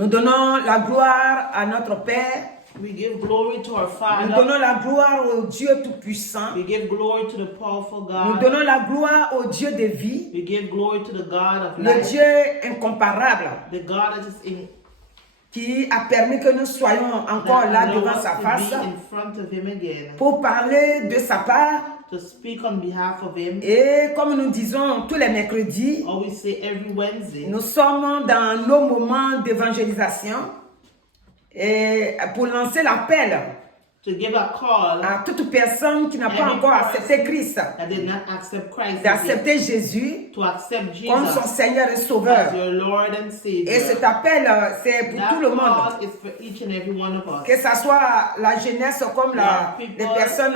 Nous donnons la gloire à notre Père. We give glory to our Nous Father. donnons la gloire au Dieu Tout-Puissant. We give glory to the powerful Nous God. donnons la gloire au Dieu de vie, We give glory to the God of le life. Dieu incomparable, The God that is in qui a permis que nous soyons encore là that devant allows sa us to face be in front of Him again, pour parler de sa part. to speak on behalf of Him. Et comme nous disons tous les mercredis, Always say every Wednesday, nous sommes dans nos moments d'évangélisation et pour lancer l'appel to give a call à toute personne qui n'a pas encore accepté Christ, that did not accept Christ as d'accepter Jésus to accept comme son Jesus Seigneur et as Sauveur. your Lord and Et cet Savior. appel, c'est pour That tout le monde. call is for each and every one of us, Que ce soit la jeunesse comme les personnes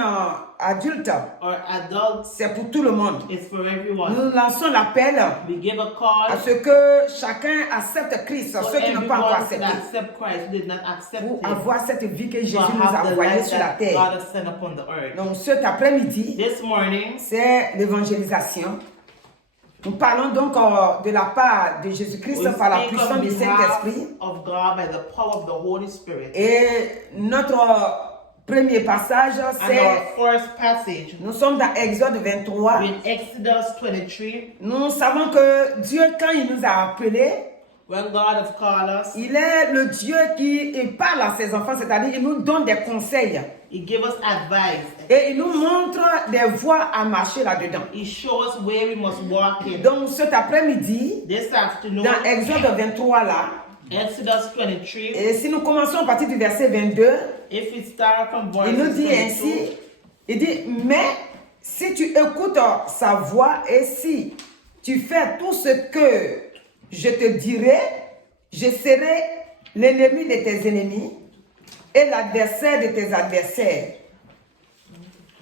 adultes, or adults. c'est pour tout le monde. It's for everyone. Nous lançons l'appel We give a à call ce que chacun accepte Christ, for ceux qui n'ont pas encore everyone to accepté, accept Christ who did not accept pour Him, avoir cette vie que Jésus to nous a have the envoyée life sur la that terre. God has sent upon the earth. Donc cet après-midi, This morning, c'est l'évangélisation. Nous parlons donc de la part de Jésus-Christ we par la speak puissance on du behalf Saint-Esprit. of God by the power of the Holy Spirit. Et notre premier passage, And c'est, our first passage, nous sommes dans Exode 23. in Exodus 23, Nous savons que Dieu, quand il nous a appelés, when God has called us, il est le Dieu qui il parle à ses enfants, c'est-à-dire il nous donne des conseils He gives us advice. et il nous montre des voies à marcher là-dedans. He shows us where we must walk in. Donc cet après-midi, This afternoon, dans Exode 23 là, Exodus 23, et si nous commençons à partir du verset 22, if we start from il nous verse dit 22, ainsi, il dit, mais si tu écoutes sa voix et si tu fais tout ce que je te dirai, je serai l'ennemi de tes ennemis et l'adversaire de tes adversaires.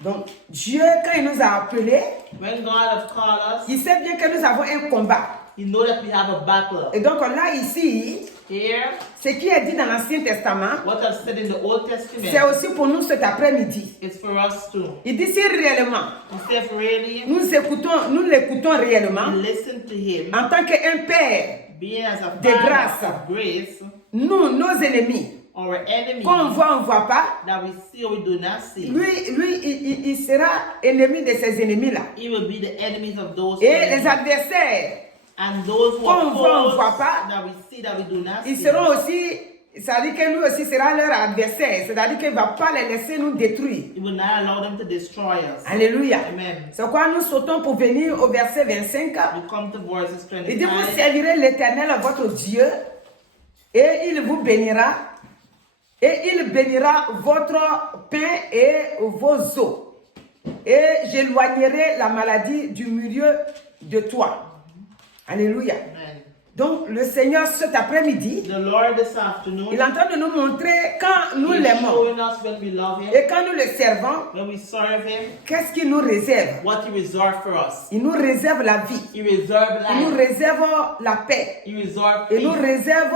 Donc, Dieu, quand il nous a appelés, when God has called us, il sait bien que nous avons un combat. He knows that we have a battle. Et donc là, ici, Here, ce qui est dit dans l'Ancien Testament, what I've said in the Old c'est Testament aussi pour nous cet après-midi. is for us too. Il dit si réellement, He said, really, nous l'écoutons réellement, listen to Him, en tant qu'un père, being as a de father grâce. of grace, nous, nos ennemis, our enemy qu'on voit, on ne voit pas, that we see or we do not see, lui, il sera ennemi de ces ennemis-là. He will be the enemies of those Et enemies. les adversaires, And those who qu'on voit, on ne oppose voit pas, that we see that we do not ils see, seront aussi, c'est-à-dire que lui aussi sera leur adversaire, c'est-à-dire qu'il ne va pas les laisser nous détruire. He will not allow them to destroy us. Alléluia. Amen. C'est pourquoi nous sautons pour venir au verset 25. We come to verses Il dit, vous 25. servirez l'Éternel, votre Dieu, et il vous bénira, et il bénira votre pain et vos eaux. Et j'éloignerai la maladie du milieu de toi. Alléluia. Amen. Donc, le Seigneur, cet après-midi, The Lord this afternoon il est en train de nous montrer quand nous is l'aimons showing us when we love Him, et quand nous le servons, when we serve Him, qu'est-ce qu'il nous réserve. what He reserved for us. Il nous réserve la vie, He reserved il nous life. réserve la paix, He reserved il nous peace. réserve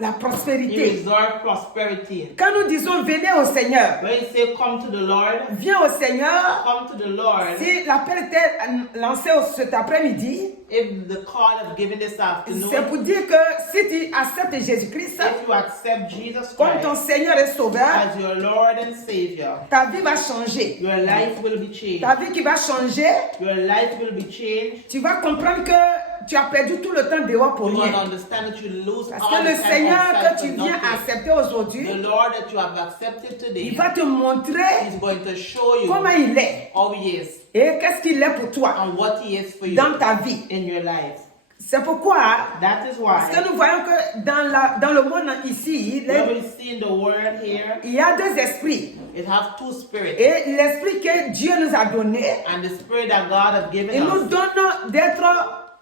la He prospérité. reserved prosperity. Quand nous disons venez au Seigneur, When He say come to the Lord, viens au Seigneur, come to the Lord. si l'appel était lancé cet après-midi, If the call is given this c'est afternoon, pour dire que si tu acceptes Jésus-Christ if you accept Jesus comme ton Christ Seigneur et Sauveur, as your Lord and Savior, ta vie va changer. your life will be changed. Ta vie qui va changer, Your life will be changed. tu vas comprendre que tu as perdu tout le temps dehors pour You will rien. understand that you lose Parce all que the le time Seigneur outside que tu for viens nothing. accepter aujourd'hui, The Lord that you have accepted il today va te montrer is going to show you comment il est how He is et qu'est-ce qu'il est pour toi and what He is for you dans ta vie. in your life. C'est pourquoi, That is parce que why nous voyons que dans le monde ici, when we see in the world here, il y a deux esprits. it has two spirits. Et l'esprit que Dieu nous a donné, And the spirit that God has given il nous us, donne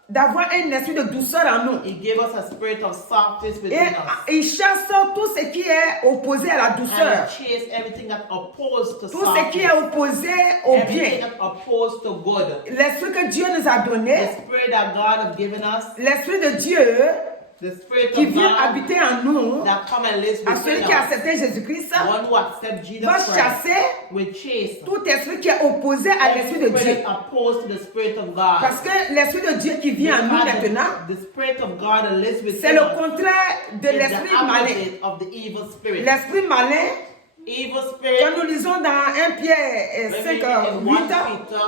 d'avoir un esprit de douceur en nous. He gave us a spirit of softness Et within us. il chasse tout ce qui est opposé à la And douceur. He chased everything that opposed to Tout ce qui est softness. opposé au Everything bien. that opposed to good. L'esprit que Dieu nous a The donné, spirit that God has given us, l'esprit de Dieu the spirit qui of vient God habiter en nous, that come and live à celui within qui a us, accepté Jésus-Christ, one who accepts Jesus va Christ, chasser will chase tout esprit qui est opposé à l'esprit de every Dieu. spirit opposed to the Spirit of God. Parce que l'esprit de Dieu qui vit en nous maintenant, The Spirit of God that lives c'est within le us contraire de is the l'esprit malin. opposite of the evil spirit. L'esprit malin, Evil quand spirit, nous lisons dans 1 Pierre when 5, we read in 1 8, Peter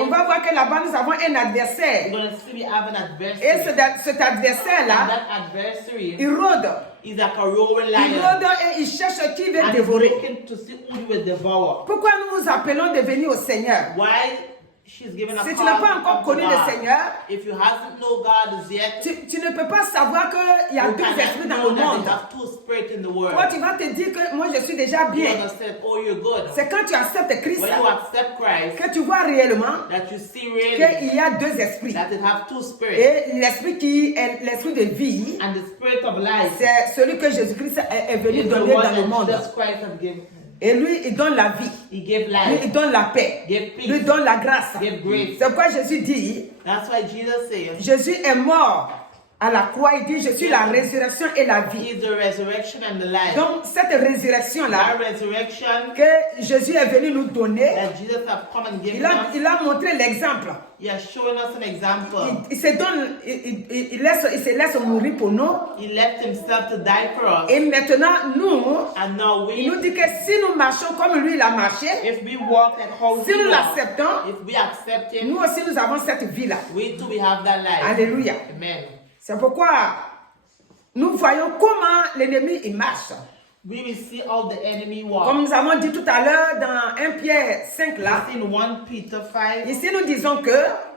on 5, va voir que là-bas nous avons un we're adversaire. going to see we have an Et adversary. cet And adversaire-là, that adversary il rôde. is like a roaring Il lion. rôde et il cherche qui veut And is dévorer. looking to see who he will devour. Pourquoi nous vous appelons de venir au Seigneur? Why she's given a Si tu call n'as pas to encore come to connu le God. Seigneur, If you hasn't know God as yet, tu ne peux pas savoir qu'il y a you deux esprits cannot dans know le that monde. they have two spirits in the world. Toi, tu vas te dire que moi je suis déjà You bien. understand? Oh, you're good. C'est quand tu acceptes Christ When you accept Christ, que tu vois réellement that you see really qu'il y a deux esprits. that it have two spirits. Et l'esprit qui est l'esprit de vie, And the spirit of life c'est celui que Jésus-Christ est venu is the donner one dans le that monde. Jesus Christ has given. Et lui, il donne la vie. He gave Lui, life. il donne la paix. Give peace. Lui, il donne la grâce. Give grace. C'est pourquoi Jésus dit, That's why Jesus says, Jésus est mort à la croix. Il dit, je suis la résurrection et la He vie. is the resurrection and the life. Donc, cette résurrection-là, That resurrection que Jésus est venu nous donner, that Jesus have come and given il a, us, il a montré l'exemple. He has shown us an example. Il se donne, il se laisse mourir pour nous. He left Himself to die for us. Et maintenant, nous, And now il nous we, dit que si nous marchons comme lui, il a marché, if we walk like how si He nous walked, l'acceptons, if we accept Him, nous aussi, nous avons cette vie-là. we too, we have that life. Alléluia. Amen. C'est pourquoi nous voyons comment l'ennemi il marche. We will see how the enemy walks. Comme nous avons dit tout à l'heure dans 1 Pierre 5 là, In 1 Peter 5, ici nous disons que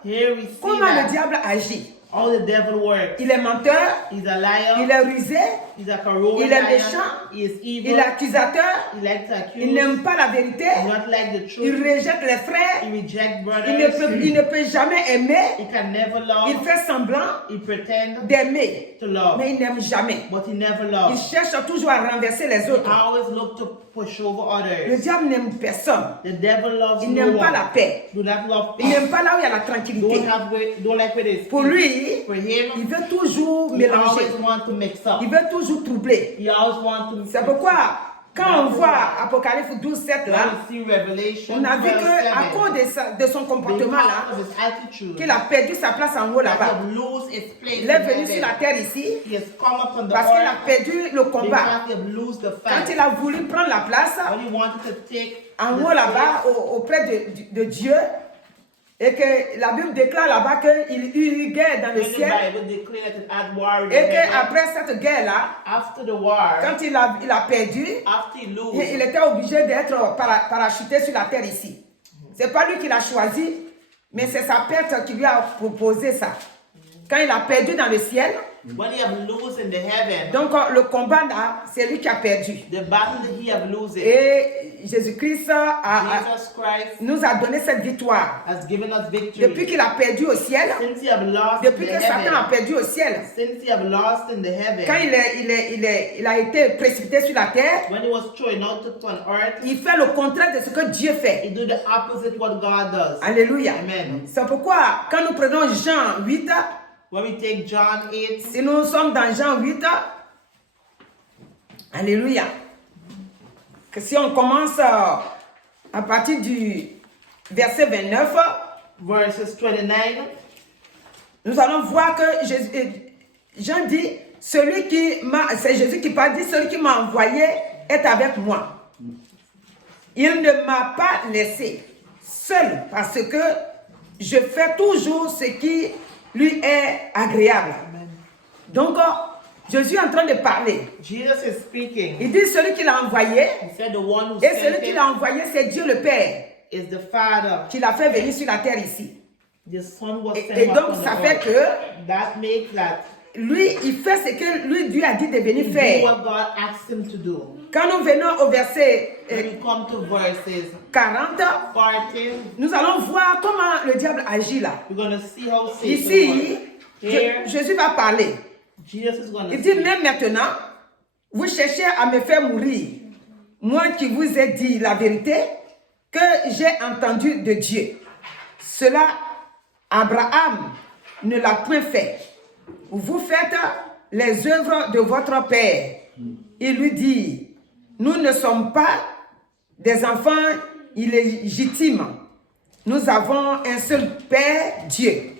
here we see comment le that diable agit. how the devil works. Il est menteur, He's a liar. il est rusé, He's like a roaring il est lion. méchant, He is il evil. est accusateur, He likes to accuse. il n'aime pas la vérité, He not like the il truth. rejette les frères, He rejects il brothers. ne peut jamais aimer, He can never love. il fait semblant He pretend d'aimer, to love, mais il n'aime jamais. but he never Il loves. cherche toujours à renverser les He autres. always look to push over Le others. diable n'aime personne. The devil loves Il no n'aime pas one. la paix. Do not love Il peace. n'aime pas là où il y a la tranquillité. Don't like where there's Pour peace. lui, For him, il veut toujours he mélanger. always want to mix up. Il veut toujours troubler. He always want to. C'est pourquoi, quand on voit Apocalypse 12, 7 là, When we see Revelation on a vu 12, qu'à 7, cause de son comportement là, because of his attitude, qu'il a perdu sa place en haut that là-bas. he lose his place Il est in venu sur la heaven. terre ici He has come upon the parce qu'il a earth perdu le combat. because he lose the Quand fight. il a voulu prendre la place When he wanted to take en the haut là-bas auprès de Dieu, et que la Bible déclare là-bas qu'il y eut une guerre dans le when the ciel, Bible declared that it had war in et heaven, qu'après cette guerre-là, after the war, quand il a perdu, after he lose, il était obligé d'être parachuté sur la terre ici. C'est pas lui qui l'a choisi, mais c'est sa perte qui lui a proposé ça. Quand il a perdu dans le ciel, when he have lose in the heaven, donc le combat là, c'est lui qui a perdu. the battle that he have lose it, Et Jésus-Christ Jesus Christ nous a donné cette victoire. has given us victory. Depuis qu'il a perdu au ciel, Since he have lost depuis in que the Satan a heaven, perdu au ciel, since he have lost in the heaven, quand il a été précipité sur la terre, when he was thrown out on earth, il fait le contraire de ce que Dieu fait. he do the opposite what God does. Alléluia. Amen. C'est pourquoi quand nous prenons Jean 8, When we take John 8, si nous sommes dans Jean 8, alléluia, que si on commence à partir du verset 29, verses 29, nous allons voir que Jean dit, c'est Jésus qui parle, dit, celui qui m'a envoyé est avec moi. Il ne m'a pas laissé seul parce que je fais toujours ce qui lui est agréable. Donc, Jésus est en train de parler. Jesus is speaking. Il dit, celui qui l'a envoyé, He said the one who et sent celui qui him l'a envoyé, c'est Dieu le Père, is the Father. qui l'a fait venir sur la terre ici. The Son was sent Et donc, upon ça the fait earth. que That makes that lui, il fait ce que lui, Dieu a dit de venir do faire. what God asked him to do. Quand nous venons au verset When we come to verses 40, 40, nous allons voir comment le diable agit là. we're going to see how Satan Ici, works. Here, Jésus va parler. Jesus is going to Il dit, speak. même maintenant, vous cherchez à me faire mourir. Moi qui vous ai dit la vérité que j'ai entendue de Dieu. Cela, Abraham ne l'a point fait. Vous faites les œuvres de votre père. il lui dit, nous ne sommes pas des enfants illégitimes. Nous avons un seul Père, Dieu.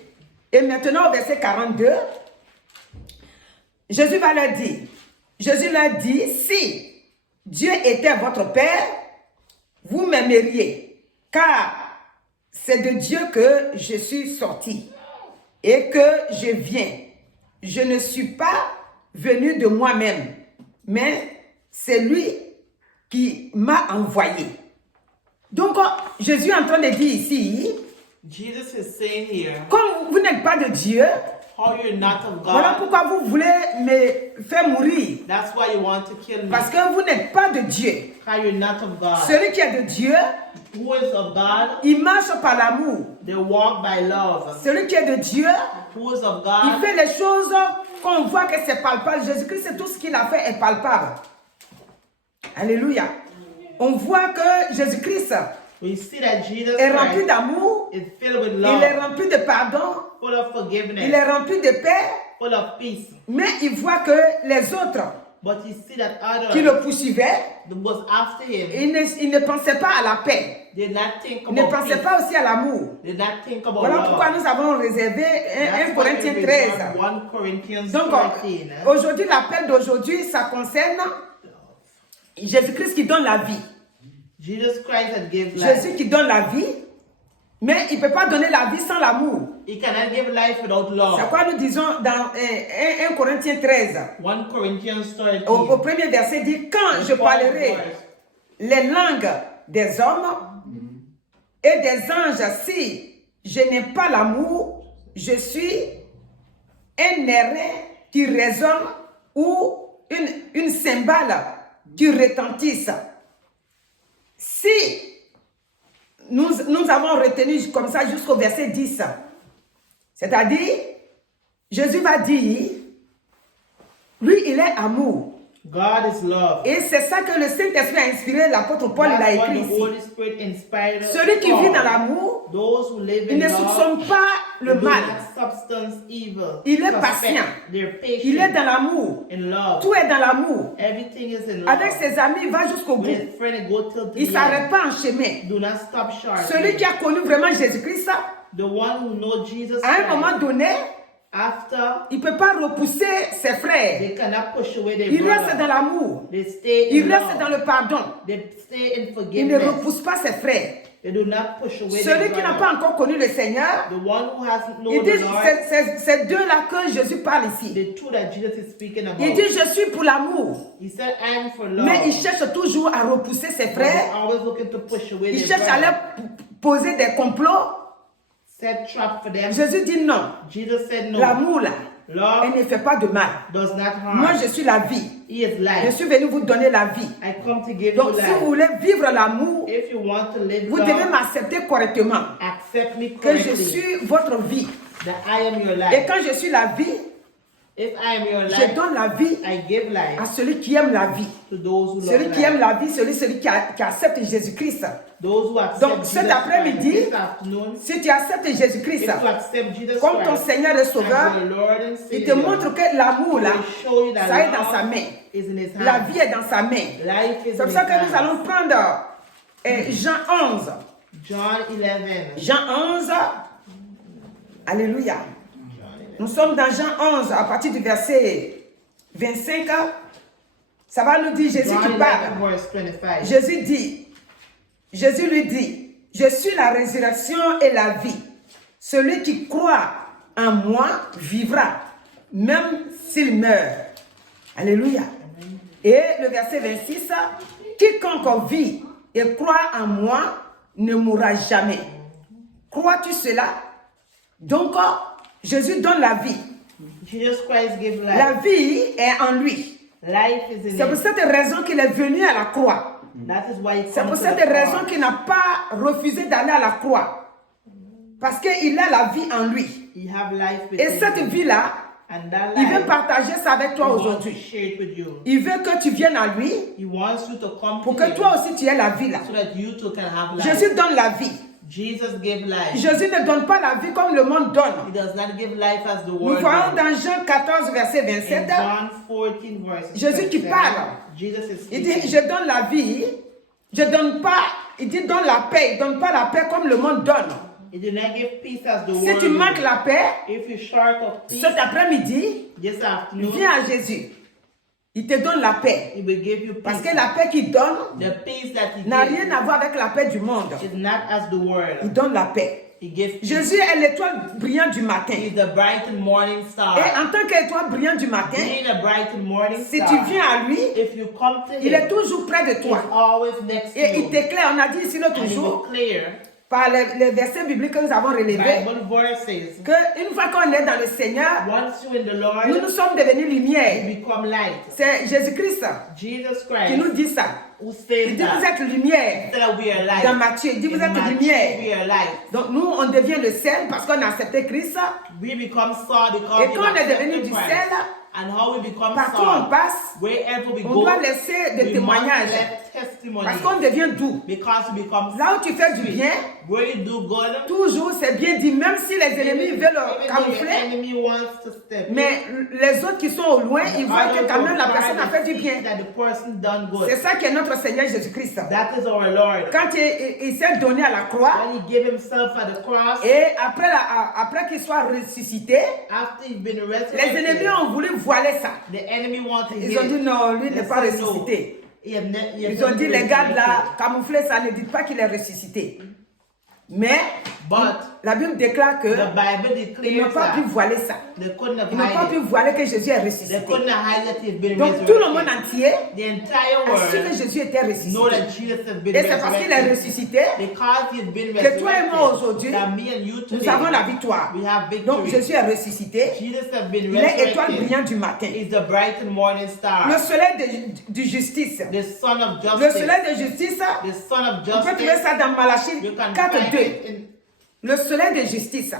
Et maintenant, au verset 42, Jésus va leur dire, si Dieu était votre Père, vous m'aimeriez, car c'est de Dieu que je suis sorti et que je viens. Je ne suis pas venu de moi-même, mais c'est lui qui m'a envoyé. Donc, Jésus est en train de dire ici, Jesus is saying here, comme vous n'êtes pas de Dieu, how you're not of voilà God. pourquoi vous voulez me faire mourir. That's why you want to kill me. Parce que vous n'êtes pas de Dieu. How you're not of God. Celui qui est de Dieu, Who is of God? il marche par l'amour. They walk by love. Celui qui est de Dieu, Who is of il God? fait les choses qu'on voit que c'est palpable. Jésus-Christ, c'est tout ce qu'il a fait est palpable. Alléluia. On voit que Jésus-Christ We see that Jesus est rempli Christ d'amour, is filled with il est love, rempli de pardon, full of il forgiveness, est rempli de paix, full of peace. mais il voit que les autres But you see that qui others le poursuivaient, that was after him ils ne pensaient pas à la paix, did not think ils ne about pensaient peace, pas aussi à l'amour. did not think about Voilà love. pourquoi nous avons réservé 1 That's why Corinthiens we 13. reserve 1 Corinthians Donc, 13. aujourd'hui, l'appel d'aujourd'hui, ça concerne Jésus-Christ qui donne la vie. Jesus Christ that gives life. Jésus qui donne la vie, mais il ne peut pas donner la vie sans l'amour. He cannot give life without C'est love. quoi nous disons dans 1 Corinthiens 13, 1 Corinthians 13. au premier verset dit, quand je parlerai les langues des hommes et des anges, si je n'ai pas l'amour, je suis un airain qui résonne ou une cymbale qui retentisse. Si nous avons retenu comme ça jusqu'au verset 10, c'est-à-dire, Jésus va dire, lui, il est amour. God is love. Et c'est ça que le Saint-Esprit a inspiré, l'apôtre Paul l'a That's what écrit the ici. Holy Spirit inspired us. Celui qui vit dans Paul. l'amour, Those who live il in ne love, soupçonne pas le do mal. not substance evil. Il est Suspect. patient. They're patient. Il est dans l'amour. in love. Tout est dans l'amour. Everything is in love. Avec ses amis, il va jusqu'au bout. With his friend, he go till the Il ne s'arrête end. pas en chemin. Do not stop short. Celui qui a connu vraiment Jésus-Christ, The one who knows Jesus à un Christ, moment donné, after il ne peut pas repousser ses frères. they cannot push away their Il reste dans brother. l'amour. They stay in Il reste love. dans le pardon. They stay in Il ne forgiveness. repousse pas ses frères. They do not push away Celui their qui n'a brother. pas encore connu le Seigneur, The one who hasn't il known dit, the Lord, c'est deux-là que Jésus parle ici. the two that Jesus is speaking about. Il dit, je suis pour l'amour. He said, I'm for love. Mais il cherche toujours à repousser ses But he's frères. always looking to push away Il their cherche à brother. leur poser des complots. Set trap for them. Jésus dit non. Jesus said no. L'amour là, Love elle ne fait pas de mal. does not harm. Moi, je suis la vie. He is Je life. suis venu vous donner la vie. I come to give Donc, you si vous life. voulez vivre l'amour, If you want to live vous love, devez m'accepter correctement. accept me Que je correctly. suis votre vie. That I am your Et life. quand je suis la vie, If I am your je life, donne la vie I give life à celui qui aime la vie. to those who Celui love qui aime life. la vie, celui qui accepte Jésus-Christ. Those who accept Donc, Jesus cet après-midi, Christ this afternoon, Si tu acceptes Jésus-Christ if you accept Jesus comme ton Christ Seigneur et Sauveur, as your Lord and il te Savior, montre que l'amour là, he will show you that ça est dans love sa main. is in his La hand. vie est dans sa main. Life is C'est pour in ça his que nous hand. allons prendre Jean 11. John 11. Jean 11. Alléluia. Nous sommes dans Jean 11 à partir du verset 25. Ça va nous dire Jésus John qui 11 parle. verse 25. Jésus lui dit, je suis la résurrection et la vie. Celui qui croit en moi vivra, même s'il meurt. Alléluia. Et le verset 26, quiconque vit et croit en moi ne mourra jamais. Crois-tu cela? Donc, Jésus donne la vie. Jesus Christ gave life. La vie est en lui. Life is in C'est pour him. cette raison qu'il est venu à la croix. That is why he C'est comes pour to cette the raison cross. qu'il n'a pas refusé d'aller à la croix. Parce qu'il a la vie en lui. He have life Et within cette him. vie-là, And that il veut life, partager ça avec he toi wants to aujourd'hui. share it with you. Il veut que tu viennes à lui He wants you to come pour to que him toi aussi tu aies la vie là. so that you too can have life. Jésus donne la vie. Jesus gave life. Jésus ne donne pas la vie comme le monde He donne. does not give life as the Nous world voyons does. dans Jean 14, verset In 27, John 14, verse Jésus qui 27, parle. Jesus is il dit, speaking. je donne la vie, je donne pas, il dit, donne la paix, il donne pas la paix comme le monde donne. He did not give peace as the Si world tu manques gives. la paix, If you're short of peace, cet après-midi, this afternoon, viens à Jésus. Il te donne la paix. He will give you Parce peace. que la paix qu'il donne The peace that He n'a gives rien à voir avec la paix du monde. is not as the Il world. donne la paix. He gives peace. Jésus est l'étoile brillante du matin. He is the bright and morning star. Et en tant qu'étoile brillante du matin, Being a bright and morning si star, tu viens à lui, if you come to il Him, est toujours près de He's toi. always next to Et il you. t'éclaire. On a dit ici l'autre And He will jour, clear par les versets bibliques que nous avons relevés, Bible verses. qu'une fois qu'on est dans le Seigneur, Once you're in the Lord, nous sommes devenus you lumière. become light. C'est Jésus-Christ Jesus qui nous Christ dit ça. who Il says dit, vous that. êtes lumière. That we are light. Dans Matthieu, il dit, vous In êtes Matthew, lumière. we are light. Donc nous, on devient le sel parce qu'on a accepté Christ. We become salt because Et we quand on est accepted devenu du Christ. sel, And how we become partout où on salt. passe, Wherever we on go, doit laisser des we must témoignages. let testimony. Parce qu'on devient doux. Because we become Là où tu fais du sweet. bien, Where you do good, toujours c'est bien dit, même si les ennemis veulent even though your camoufler. enemy wants to step in, Mais les autres qui sont au loin, ils voient que quand même la personne a fait du bien. that the person done good. C'est ça qui est notre Seigneur Jésus-Christ. That is our Lord. Quand il s'est donné à la croix, When He gave Himself at the cross, et après qu'il soit ressuscité, after He's been les ennemis resurrected, ont voulu voiler ça. the enemy wanted Ils ont dit non, lui n'est pas ressuscité. Ils ont dit les gars là, camoufler ça, ne dites pas qu'il est ressuscité. Mais But la Bible déclare que the Bible ils n'ont declares pas pu that voiler ça. they couldn't have Ils n'ont pas pu hide it. voiler que Jésus est They ressuscité. couldn't hide that He's been Donc tout le monde resurrected. entier The entire a su que world Jésus était know ressuscité. that Jesus has been Et c'est parce qu'il est resurrected. ressuscité Because He's been que toi et moi resurrected, aujourd'hui, that me and you nous today, avons la victoire. we have Donc victory. Jésus est ressuscité. Jesus has been Il est étoile resurrected. brillante du matin. He's the bright and morning star. Le soleil de justice. The son of Le justice. soleil de justice, The son of on peut trouver justice. ça dans Malachie You can 4, find 2. it in. Le soleil de justice.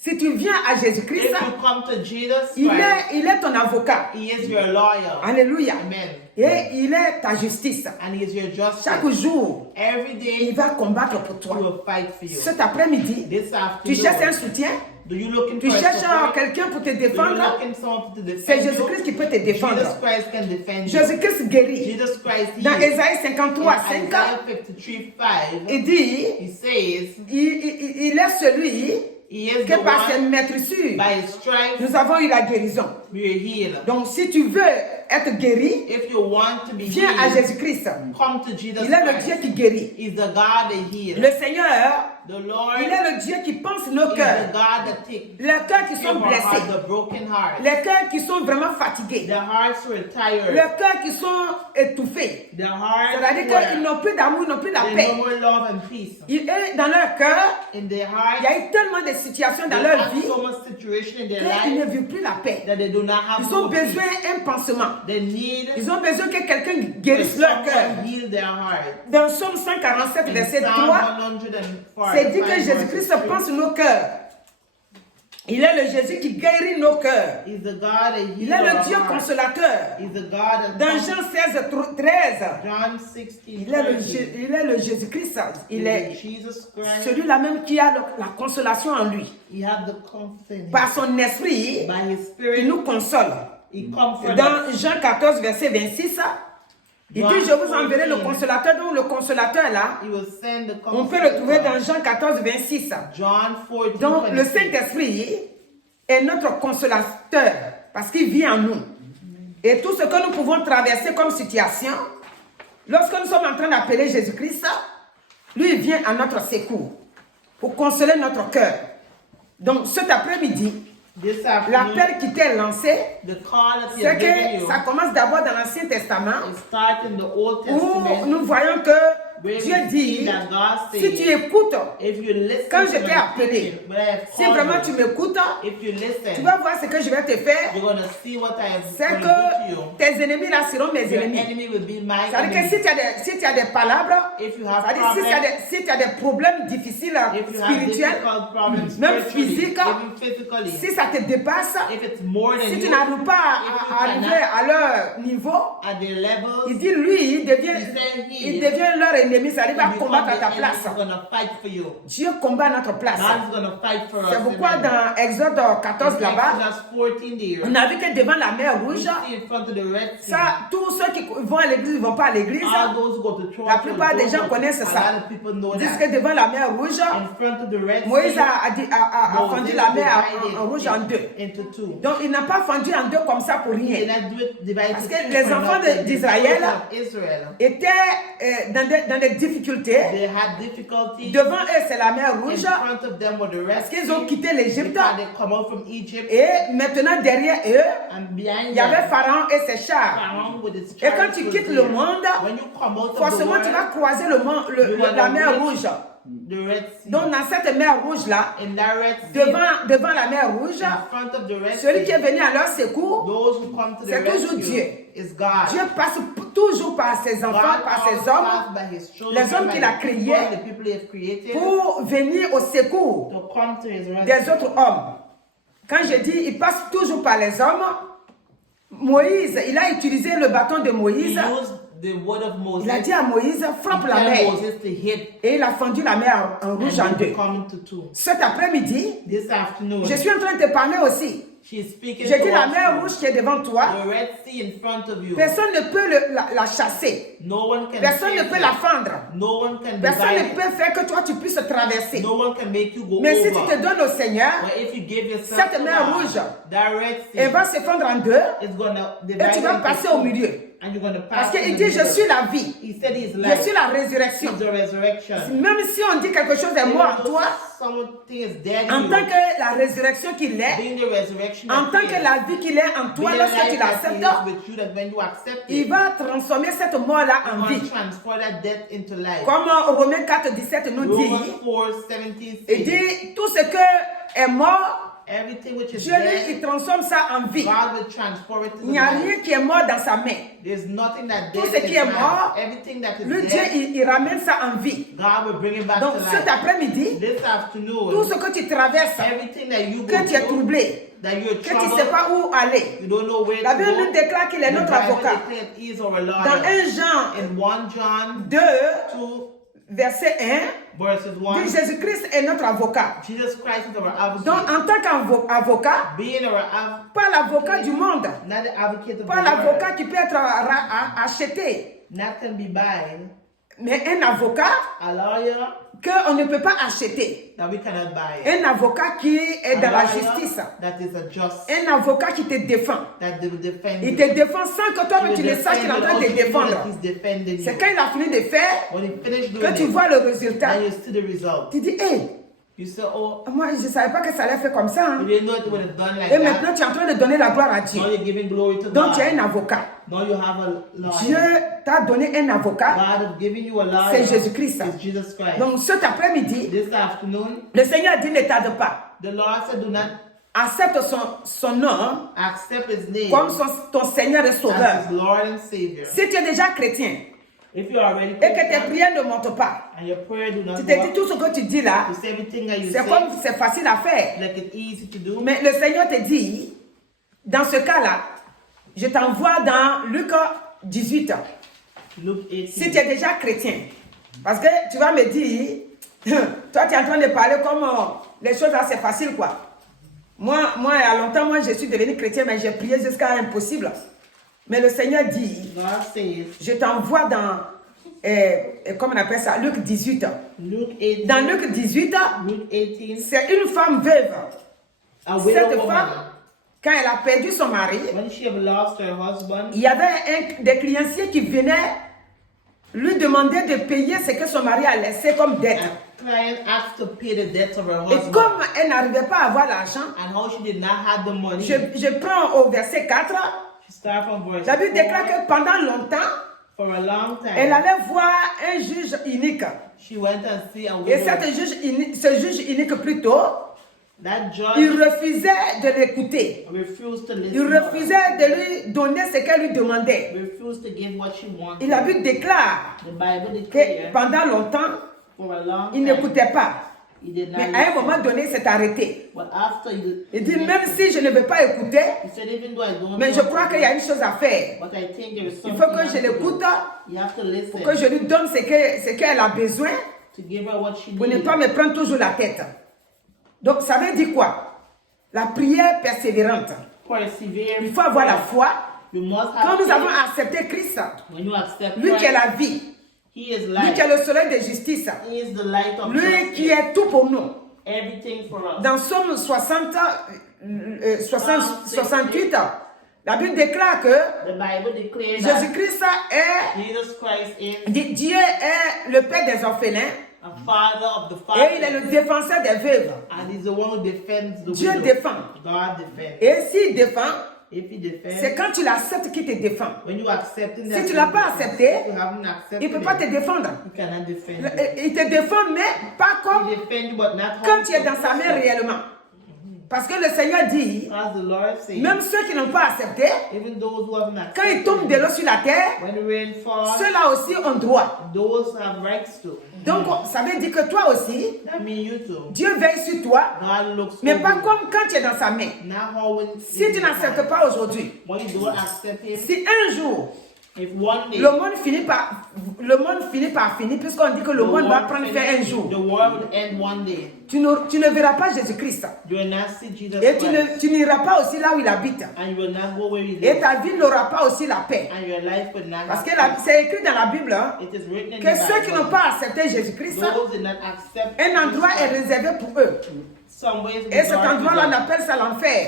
Si tu viens à Jésus-Christ, If you come to Jesus il Christ, est ton avocat. He is your lawyer. Alléluia. Amen. Et il est ta justice. And He is your justice. Chaque jour, Every il day, va combattre pour He toi. will fight for you. Cet après-midi, This tu cherches un afternoon, soutien, do you looking tu for a cherches support? quelqu'un pour te Do you défendre. looking someone to C'est defend Jésus-Christ you? qui peut te défendre. Jesus Christ can defend you. Jésus-Christ guérit. Jesus Christ Dans heals. Ésaïe 53, In 5, Isaiah 53:5, il dit, He says, il est celui He is the que par ses one, meurtrissures, by His stripes, nous avons eu la guérison. we are healed. Donc, si tu veux être guéri, If you want to be viens à healed, Jésus-Christ. come to Jesus Il est le Christ. Dieu qui guérit. He's the God that heals. Le Seigneur, The Lord il est le Dieu qui pense nos is the cœurs. God that takes Les cœurs qui care sont of our hearts, blessés. the broken heart, Les cœurs qui sont vraiment fatigués. the hearts who are tired, Les cœurs qui sont étouffés. the hearts C'est-à-dire who qu'ils are n'ont plus d'amour, ils n'ont plus la there's paix. no more love and peace. Dans leur cœur, In their il y hearts, a eu tellement de situations dans they leur have vie so much situation in their qu'ils ne life vivent plus la paix. that they do not have Ils no ont peace. besoin d'un pansement. They need Ils ont besoin que quelqu'un to guérisse leur cœur. someone heal their heart. Dans Psaume 147, In verset Psalm 3, 145, c'est dit que verse Jésus-Christ 3, pense nos cœurs. Il est le Jésus qui guérit nos cœurs. He's the God that Il heals est le our Dieu hearts. consolateur. He's the God that Dans Jean 16, 13, John 16, il est le Jésus-Christ. Il est Jesus Christ. celui-là même qui a la consolation en lui. He has the comfort. Par son esprit, By His il Spirit, nous console. He comforts us. Dans Jean 14, verset 26, il dit, je vous enverrai le consolateur. Donc le consolateur là, He will send the on peut le trouver comforter. dans Jean 14, 26. John 14, Donc le 26. Saint-Esprit est notre consolateur parce qu'il vit en nous. Et tout ce que nous pouvons traverser comme situation, lorsque nous sommes en train d'appeler Jésus-Christ, lui il vient à notre secours pour consoler notre cœur. Donc cet après-midi, This afternoon, l'appel qui t'est lancé, the call that He c'est has given que you ça commence d'abord dans l'Ancien Testament is start in the Old où Testament. nous voyons que Where Dieu we dit, see that God si says, tu écoutes, if you listen quand to je my t'ai appelé, teaching, when I have si called vraiment you, tu m'écoutes, if you tu listen, vas voir ce que je vais te faire. you're going to see what I am C'est going to do to you. que tes ennemis là seront mes Your ennemis. enemy will be my C'est-à-dire que enemy. si tu as des palabres, If you have c'est-à-dire problems, si tu as des problèmes difficiles if you have spirituels, difficult problems même spiritually, physiques, even physically, si ça te dépasse, if it's more than si tu you, n'arrives pas if you à arriver cannot à leur niveau, at their il levels, dit lui, il devient leur ennemi. l'ennemi, ça va If you combattre come, à the ta enemy place. is gonna fight for you. Dieu combat à notre place. God is gonna fight for us. C'est pourquoi Amen. dans Exode 14 In là-bas, Exodus 14 there, on a vu que devant la mer we rouge, see in front of the Red Sea, ça, tous ceux qui vont à l'église ne vont pas à l'église. all those who go to church, La plupart des gens connaissent a ça. lot of people know Disent that. que devant la mer rouge, In front of the Red Moïse Sea, a fendu Moses la mer divided en rouge en deux. into two. Donc il n'a pas fendu en deux comme ça pour He did rien. not do it divided Parce into que two les for enfants nothing. The d'Israël children of Israel, Étaient dans des difficultés. they had difficulty. Devant eux, c'est la mer In rouge. front of them were the Red Parce qu'ils ont Sea, quitté l'Égypte. because they come out from Egypt, Et maintenant, derrière eux, and behind il y avait them, Pharaon et ses chars. Pharaoh with his Et quand chariots tu was quittes there. le monde, When you come out of the forcément, tu vas world, croiser la mer rouge. the Red Sea. Donc, dans cette mer rouge-là, In that Red Sea, devant la mer rouge, in front of the Red celui qui Sea, est venu à leur secours, those who come to the c'est toujours rescue Dieu. is God. Dieu passe toujours par ses enfants, God par always ses hommes, passed by his children, les hommes by qu'il a the créés, people, the people he has created, pour venir au secours to come to his rescue. des autres hommes. Quand je dis il passe toujours par les hommes, Moïse, il a utilisé le bâton de He Moïse. used the word of Moses. Il a dit à Moïse, frappe la Tell mer. Moses to hit Et il a fendu la mer en rouge en and deux. come into two. Cet après-midi, This afternoon, je suis en train de te parler aussi. she's speaking J'ai dit to la us. mer rouge qui est devant toi, The Red Sea in front of you. personne ne peut la chasser. No one can Personne ne chase peut it. la fendre. No one can Personne divide ne it. peut faire que toi tu puisses traverser. No one can make you go Mais si tu over. te donnes au Seigneur, But if you give yourself cette to mer God, rouge, that Red elle Sea va se fendre en deux is gonna et divide tu vas into passer two. au milieu. And you're gonna Parce pass in qu'il the dit, je middle. suis la vie. He said he's Je life. suis la résurrection. He's the resurrection. Même si on dit quelque chose est mort en toi, Something is dead en in tant you. que la résurrection qu'il est, Being the resurrection en that tant he que is. la vie qu'il est en toi, Being lorsque life tu that he l'acceptes, is with you, that when you accept il it, va transformer cette mort-là en you vie. can transfer that death into life. Comme Romains 4, 17 nous dit, Romans 4:17 il says, dit, tout ce que est mort, everything which is Dieu lui, il dead, transforme ça en vie. God will transform it to Il n'y a life. rien qui est mort dans sa main. There's nothing that Tout dead ce in qui his est hand. mort, Everything that is Le Dieu, dead, il ramène ça en vie. God will bring it back Donc to cet life. après-midi, This tout afternoon, ce que tu traverses, everything that you go que tu es through, troublé, that you're que tu ne sais troubled, pas où aller. you don't know where La to Bible go, nous déclare qu'il est the notre Bible avocat. declares he is our Dans lawyer. 1 Jean In 1 John 2, 2, verset 1, verses 1, dit Jésus-Christ est notre avocat. Jesus Christ is our Donc advocate. en tant qu'avocat, Being our pas l'avocat du monde, not the advocate of pas the l'avocat world, qui peut être acheté, not can be buy, mais un avocat a lawyer qu'on ne peut pas acheter. that we cannot buy, Un avocat qui est a dans la lawyer justice. that is a just, Un avocat qui te défend. that will defend Il you. te défend sans que He toi will tu ne saches qu'il est en train de te defend you défendre. that he's defending C'est you. quand il a fini de faire When he finished que doing tu it, vois le résultat. and you see the result, Tu dis, hé, you say, oh, moi je ne savais pas que ça allait faire comme ça. hein. you didn't know it would have done like Et that. maintenant tu es en train de donner la gloire à Dieu. Now you're giving glory to Donc tu as God. un avocat. Now you have a Dieu lawyer. t'a donné un avocat. God has given you a lawyer. C'est Jésus-Christ. It's Jesus Christ. Donc cet après-midi, This afternoon, le Seigneur dit ne tarde pas. the Lord said, do not Accepte son nom accept his name comme ton Seigneur et as Sauveur. his Lord and Savior. Si tu es déjà chrétien If you are already et que tes Christian prières ne montent pas, and your prayer do not tu go te dis up, tout ce que tu dis là, you say everything that you c'est say, comme c'est facile à faire. like it's easy to do. Mais le Seigneur te dit, dans ce cas-là, je t'envoie dans Luc 18. Luke Si tu 18. es déjà chrétien, parce que tu vas me dire, toi tu es en train de parler comme les choses là c'est facile quoi. Moi, il y a longtemps, je suis devenu chrétien, mais j'ai prié jusqu'à impossible. Mais le Seigneur dit, God says, je t'envoie dans, comment on appelle ça, Luc 18. Luke 18, Dans Luc 18, Luke 18, c'est une femme veuve. a Cette widow woman, femme, quand elle a perdu son mari, when she have lost her husband, il y avait des créanciers qui venaient lui demander de payer ce que son mari a laissé comme dette. a client asked to pay the debt of her Et husband. comme elle n'arrivait pas à avoir l'argent, And how she did not have the money, je prends au verset 4, she started from verse la Bible 4. déclare que pendant longtemps, For a long time, elle allait voir un juge unique. she went and see a Et widow. ce juge unique plutôt, That il judge refusait de l'écouter. refused to Il listen to her, refusait de lui donner ce qu'elle lui demandait. refused to give what she wanted. Et la Bible déclare The Bible que declares pendant longtemps, for a long il time, n'écoutait pas. He did not Mais à un listen. moment donné, il s'est arrêté. But after Il dit, même si je ne veux pas écouter, he said, even though I don't mais je want crois to qu'il y a une chose à faire. but I think there is Il something faut que else je to do. l'écoute You have to listen pour que je lui donne ce qu'elle a besoin to give her what she pour ne needs. pas me prendre toujours la tête. Donc, ça veut dire quoi? La prière persévérante. Persevere. Il faut avoir la foi. You must Quand have nous avons faith. accepté Christ, When you accept lui qui est Christ, la vie, He is lui light. qui est le soleil de justice, He is the light of lui qui justice. est tout pour nous. Everything for us. Dans Somme 68, la Bible déclare que The Bible declares that Jésus-Christ est, Jesus Christ is Dieu est le Père des orphelins a father of the et il est fatherless. le défenseur des veuves. And he's the one who defends the Dieu widow. défend. God defends. Et s'il défend, If he defends, c'est quand tu l'acceptes qu'il te défend. when you accept him, Si tu ne l'as pas accepté, you haven't accepted il ne peut pas te him, défendre. he cannot defend you. Il te défend, mais pas comme He defends you, but not quand how tu es dans sa main réellement. Parce que le Seigneur dit, As the Lord says, même ceux qui n'ont pas accepté, even those who haven't quand il accepted tombe de him, l'eau sur la terre, when the rain falls, ceux-là aussi ont droit. those have rights to. Donc, ça veut dire que toi aussi, That means you too. Dieu veille sur toi, God looks mais over pas you. comme quand tu es dans sa main. Not how when Si tu n'acceptes pas aujourd'hui, when you don't accept him, si un jour, if one day le monde finit par finir, puisqu'on dit que le monde va prendre fin un jour, the world will end one day. tu ne verras pas Jésus-Christ. You will not see Jesus Et Christ. tu n'iras pas aussi là où il habite. And you will not go where he Et lives. ta vie n'aura pas aussi la paix. And your life will not Parce have que peace. c'est écrit dans la Bible hein, It is written in que the ceux qui n'ont Bible. pas accepté Jésus-Christ, Those did not accept un endroit est Christ. réservé pour eux. Some ways Et cet regard to endroit-là, on them. appelle ça l'enfer.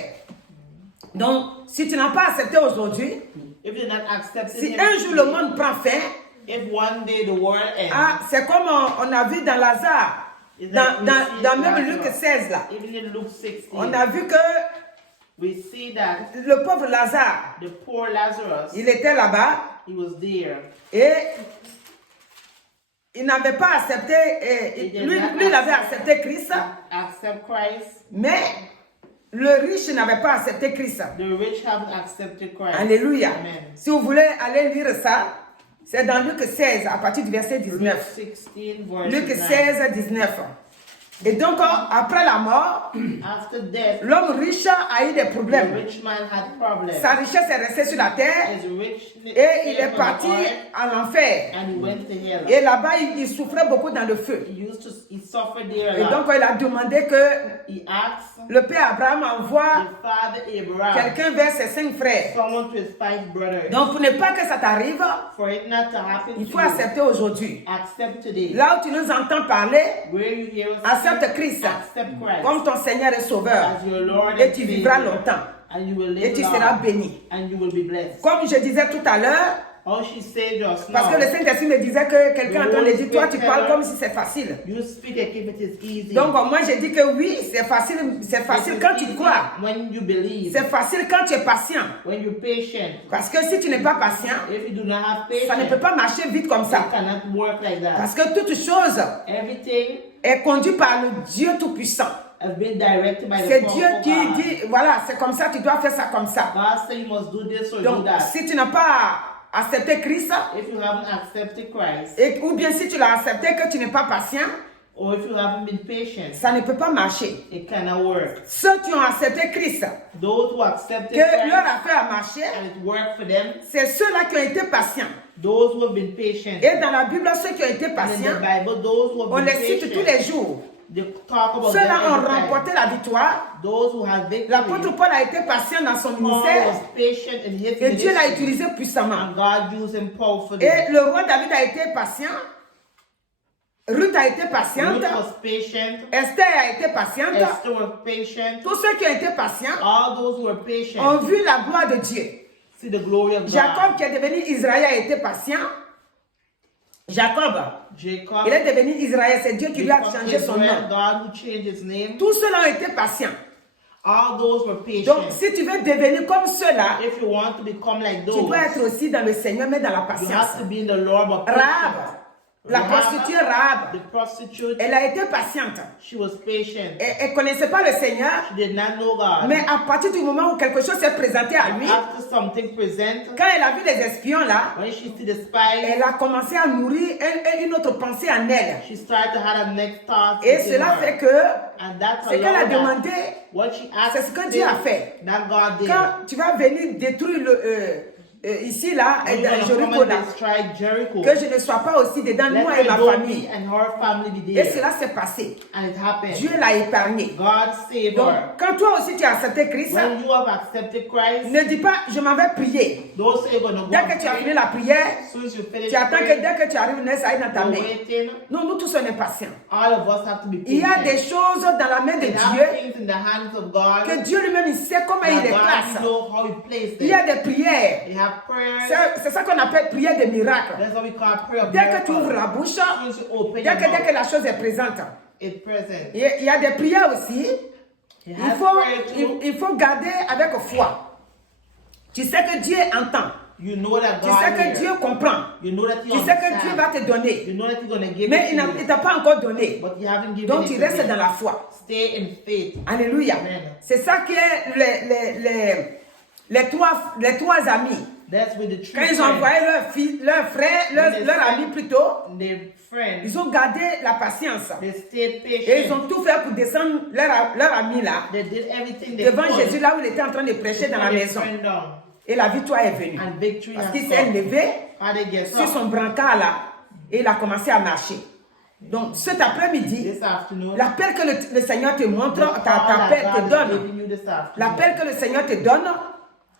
Donc, si tu n'as pas accepté aujourd'hui, If you did not accept si him, un jour le monde prend fin, if one day the world ends, c'est comme on a vu dans Lazare, it's dans like we see même Luc Lazarus. 16 là, Even in Luke 16, on a vu que we see that le pauvre Lazare, the poor Lazarus, il était là-bas he was there. et il n'avait pas accepté, lui il avait accepté Christ, Accept Christ. mais le riche n'avait pas accepté Christ. The rich haven't accepted Christ. Alléluia. Amen. Si vous voulez aller lire ça, c'est dans Luc 16 à partir du verset Luke 19. 16, verse Luc 9. 16, 19. Et donc, après la mort, After death, l'homme riche a eu des the problèmes. rich man had problems. Sa richesse est restée sur la terre His richness et il came est from parti the earth, à l'enfer. and he went to hell. Et là-bas, il souffrait beaucoup dans le feu. He suffered there a Et lot. donc, il a demandé que He asked le père Abraham envoie the father Abraham, quelqu'un vers ses 5 frères. someone to his 5 brothers. Donc, pour ne pas que ça t'arrive, For it not to happen il to faut you, accepter aujourd'hui. accept today. Là où tu nous entends parler, Where you hear us accepte speak, Christ accept Christ comme ton Seigneur et Sauveur. as your Lord Et and tu vivras Savior, longtemps. and you will Et live tu long, seras béni. and you will be blessed. Comme je disais tout à l'heure, All she said just parce now, que le Saint-Esprit me disait que quelqu'un est en train de dire, toi tu parles comme si c'est facile. you speak as if it is easy. Donc moi j'ai dit que oui, c'est facile quand tu crois. When you believe, C'est facile quand tu es patient. when you're patient. Parce que si tu n'es pas patient, If you do not have ça ne patience, peut pas marcher vite comme it ça. cannot work like that. Parce que toute chose Everything est conduite par le Dieu Tout-Puissant. has been directed by the C'est powerful Dieu qui God. dit, voilà, c'est comme ça, tu dois faire ça comme ça. God said you must do this or do Donc that. si tu n'as pas accepté Christ, If you haven't accepted Christ, ou bien si tu l'as accepté que tu n'es pas patient, or if you haven't been patient, ça ne peut pas marcher. it cannot work. Ceux qui ont accepté Christ, Those who accepted que leur Christ affaire a marché, and it worked for them, c'est ceux-là qui ont été patients. those who have been patient. Et dans la Bible, ceux qui ont été And in patients, the Bible, those who have on been les cite tous les patient, jours. they talk about them Ceux-là ont every time. remporté la victoire. Those who have victory. L'apôtre Paul a été patient dans son Paul ministère was patient in his et Dieu l'a ministry, utilisé puissamment. and God used him powerfully. Et le roi David a été patient. Ruth a été patiente. Ruth was patient. Esther a été patiente. Esther was patient. Tous ceux qui ont été patients All those who were patient ont vu la gloire de Dieu. see the glory of Jacob God. qui est devenu Israël a été patient. Jacob, Jacob, il est devenu Israël. C'est Dieu qui lui a become changé son Israel, nom. God who changed his name. Tous ceux-là ont été patients. All those were patient. Donc, si tu veux devenir comme ceux-là, If you want to become like tu those, dois être aussi dans le Seigneur, mais dans la you patience. have to be in the Lord of Rahab, patience. La prostituée Rahab, the prostitute, elle a été patiente. she was patient. Elle ne connaissait pas le Seigneur, She did not know God. mais à partir du moment où quelque chose s'est présenté à lui, After something present, quand elle a vu les espions là, when she see the spies, elle a commencé à nourrir une autre pensée en elle. she started to have a next thought. Et within cela her. fait que And that's ce qu'elle a allowed that. demandé, What she c'est asked, ce que Dieu a fait. that God did. Quand tu vas venir détruire ici là, When dans you're gonna Jéricho come and là, destroy Jericho, que je ne sois pas aussi dedans, let moi et her ma don't famille. be and her family be Et there. cela s'est passé. And it happened. Dieu l'a épargné. God saved Donc, her. quand toi aussi tu as accepté Christ, When you have accepted Christ, ne dis pas je m'en vais prier. don't say you're going to go Dès and que tu as pray. fini la prière, As soon as you finish tu attends que praying, dès que tu arrives, ça aille dans ta you're main. waiting. Non, nous tous on est patients. All of us have to be Il y a des patient. choses dans la main de There are Dieu things in the hands of God que Dieu lui-même il sait comment il that les God place. knows how He placed Il y a them. des prières. They have prayers. C'est ça qu'on appelle prière de miracle. That's what we call prayer of Dès que tu ouvres miracle. la bouche, As soon as you open dès your que mouth, la chose est présente. it's present. Il y a des prières aussi. He Il has faut, prayer too. il faut garder avec foi. Tu sais que Dieu entend. You know that Tu God sais que hears. Dieu comprend. You know that He Tu sais que Dieu va understands. te donner. You know that He's going to give Mais it il to ne you. t'a pas encore donné. But you haven't given Donc it tu to restes Him. dans la foi. Stay in faith. Alléluia. Amen. C'est ça que les trois amis, That's with the quand true ils ont friend. envoyé leur frère, leur ami plutôt, Their friend. ils ont gardé la patience. They stayed Et ils patient. ont tout fait pour descendre leur ami là, They did everything they devant could. Jésus là où il était en train de prêcher dans la Put their maison. friend down. Et la victoire est venue. And victory Parce has qu'il s'est come. levé How they get sur up. son brancard là et il a commencé à marcher. Donc cet après-midi, This afternoon, l'appel que le Seigneur te montre, the call that t'appelle, te God is donne, giving you this afternoon. l'appel que le Seigneur te donne,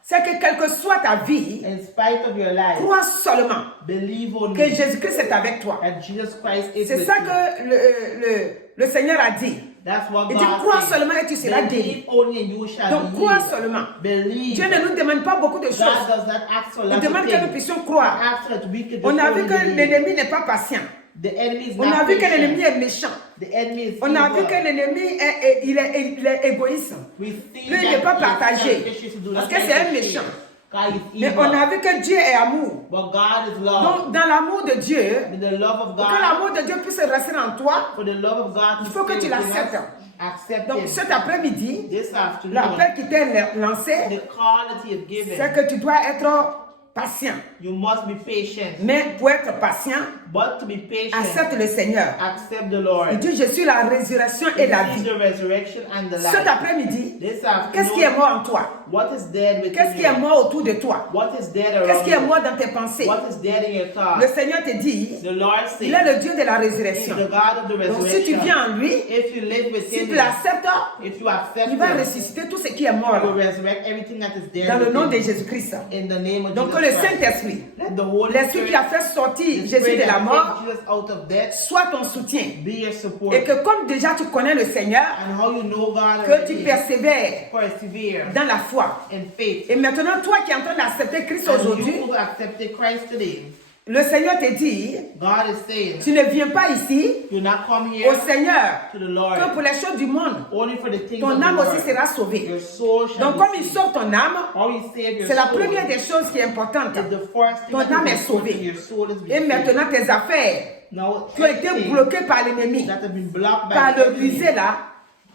c'est que quelle que soit ta vie, In spite of your life, crois seulement believe que only Jésus-Christ est avec toi. that Jesus Christ is C'est with ça you. que le Seigneur a dit. That's what Il God dit crois said. seulement et tu seras Believe guéri. only and you shall Donc be crois healed. seulement. Believe. Dieu ne nous demande pas beaucoup de God choses. does not ask for a Il lot demande of que nous things. puissions He croire. asks that we could just On a vu only que believe. l'ennemi n'est pas patient. The enemy is On a not vu que l'ennemi patient. est méchant. The enemy is On a vu evil. que l'ennemi est égoïste. We see Lui, il that ne peut pas he is partager. selfish to do Parce not que c'est un like to méchant. share. God is Mais evil. on a vu que Dieu est amour. But God is love. Donc dans l'amour de Dieu, With the love of pour que God, l'amour de Dieu puisse rester en toi, for the love of God, il faut que tu l'acceptes. Accept donc it. cet après-midi, This afternoon, l'appel qui t'est lancé, the call that He has given, c'est que tu dois être patient. you must be patient. Mais pour être patient, But to be patient, accepte le Seigneur. accept the Lord. Il dit, je suis la résurrection et la This is vie. the resurrection and the Cet life. après-midi, This qu'est-ce qui est afternoon, mort en toi? what is dead within Qu'est-ce qui est you? mort autour de toi? What is dead Qu'est-ce around qui est you? mort dans tes pensées? What is dead in your Le thoughts? Seigneur te dit, The Lord il est says, le Dieu de la He is résurrection. the God of the Donc si tu resurrection. viens en lui, If you live si within tu Him, l'acceptes, if you accept il va Him, ressusciter tout ce qui est mort He will là, resurrect everything that is dead dans le nom de within you. Jésus-Christ. In the name of Donc que Jesus le Christ. Saint-Esprit, Let the Holy l'Esprit Spirit, qui a fait sortir the Jésus Spirit de la that mort, takes Jesus out of death, soit ton soutien. be your support. Et que comme déjà tu connais le Seigneur, And how you know God que tu already, persévères persevere dans la foi. in faith. Et maintenant, toi qui es en train d'accepter Christ And aujourd'hui, you who accepted Christ today, le Seigneur te dit, God is saying, tu ne viens pas ici do not come au here Seigneur to the Lord que pour les choses du monde. only for the things Ton of the âme aussi Lord. sera sauvée. Your soul shall Donc be comme il saved. sauve ton âme, How you save your c'est la soul première des choses qui est importante. is the first thing Ton that âme is est sauvée. important. Your soul is being Et saved. maintenant tes affaires, Now, tu as été everything bloqué par l'ennemi, that have been blocked by par the le enemy, rusé là,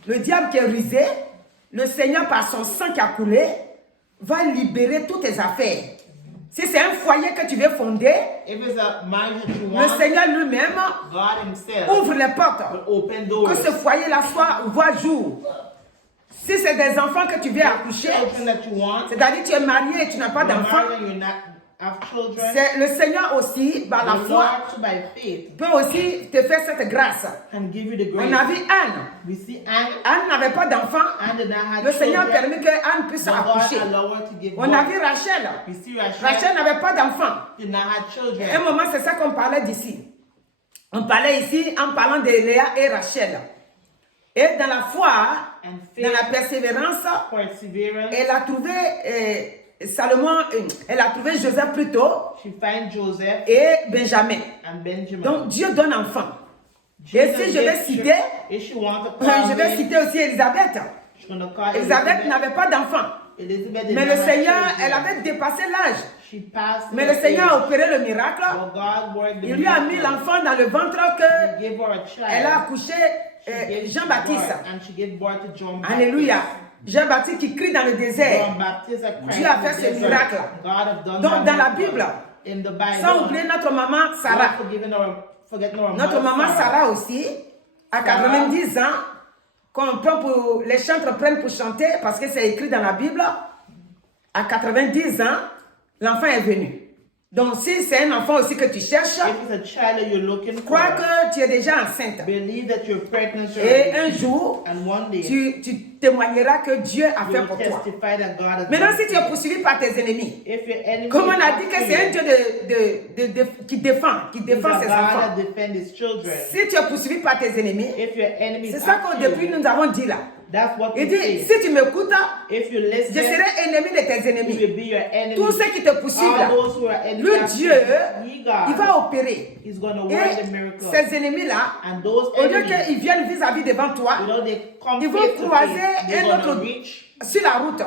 le diable qui est rusé, le Seigneur par son sang qui a coulé, va libérer toutes tes affaires. Si c'est un foyer que tu veux fonder, if it's a marriage that you le want, Seigneur lui-même God Himself ouvre les portes. will open Que doors. ce foyer-là soit voit jour. Si c'est des enfants que tu veux accoucher, Children that you want, c'est-à-dire tu es marié et tu n'as pas you're d'enfants, married and you're not have children, c'est le Seigneur aussi, par la the foi, Lord too, by faith peut aussi te faire cette grâce. can give you the On grace. a vu Anne. We see Anne. Anne n'avait pas d'enfant. Anne did not have Le Seigneur a children, permis que Anne puisse but accoucher. God allowed her to give On a birth. vu Rachel. We see Rachel Rachel n'avait pas d'enfant. did not have À children. un moment, c'est ça qu'on parlait d'ici. On parlait ici en parlant de Léa et Rachel. Et dans la foi, And dans la faith, persévérance, perseverance, elle a trouvé Salomon, elle a trouvé Joseph plutôt she find Joseph et Benjamin. and Benjamin. Donc Dieu donne enfant. Et Jesus si je vais gave citer, children. If she wants to call je vais me, citer aussi Élisabeth. she's gonna call Élisabeth Elizabeth. n'avait pas d'enfant. Elizabeth did Mais not le have Seigneur, children. elle avait dépassé l'âge. She passed Mais her le Seigneur a age. opéré le miracle. But God worked the Il lui a mis miracle. l'enfant dans le ventre He que gave her a child. elle a accouché She gave Jean-Baptiste. birth, and she gave birth to John Alléluia. Baptist. Jean-Baptiste qui crie dans le désert. John Baptist had cried Dieu a in fait the ce desert. miracle. God have done Donc that dans la miracle. Bible, In the Bible, sans oublier notre maman Sarah. forgetting our Notre mother maman Sarah aussi, à 90 ans, qu'on prend pour, les chantres prennent pour chanter, parce que c'est écrit dans la Bible, à 90 ans, l'enfant est venu. Donc si c'est un enfant aussi que tu cherches, If it's a child that you're looking for, crois que tu es déjà enceinte. believe that you're pregnant Et already. un jour, And one day, tu témoigneras que Dieu a you fait will pour toi. testify that God has Maintenant, done si tu for es you. poursuivi par tes ennemis, If your enemy comme on is a dit que after c'est un you, Dieu qui défend he's ses a God enfants. that defends his children. Si tu es poursuivi par tes ennemis, If your enemy is c'est ça qu'au after début you, nous avons dit là. that's what Il we dit, say. si tu m'écoutes, If you je listen, serai ennemi de tes he ennemis. will be your enemy. Tous ceux qui te poursuivent là, All those who are enemies le after Dieu, you, God, il va opérer. is going to Et work the miracle. ces ennemis-là, And those au lieu enemies, qu'ils viennent vis-à-vis devant toi, they come ils vont face to croiser face, they're un going autre to reach sur la route.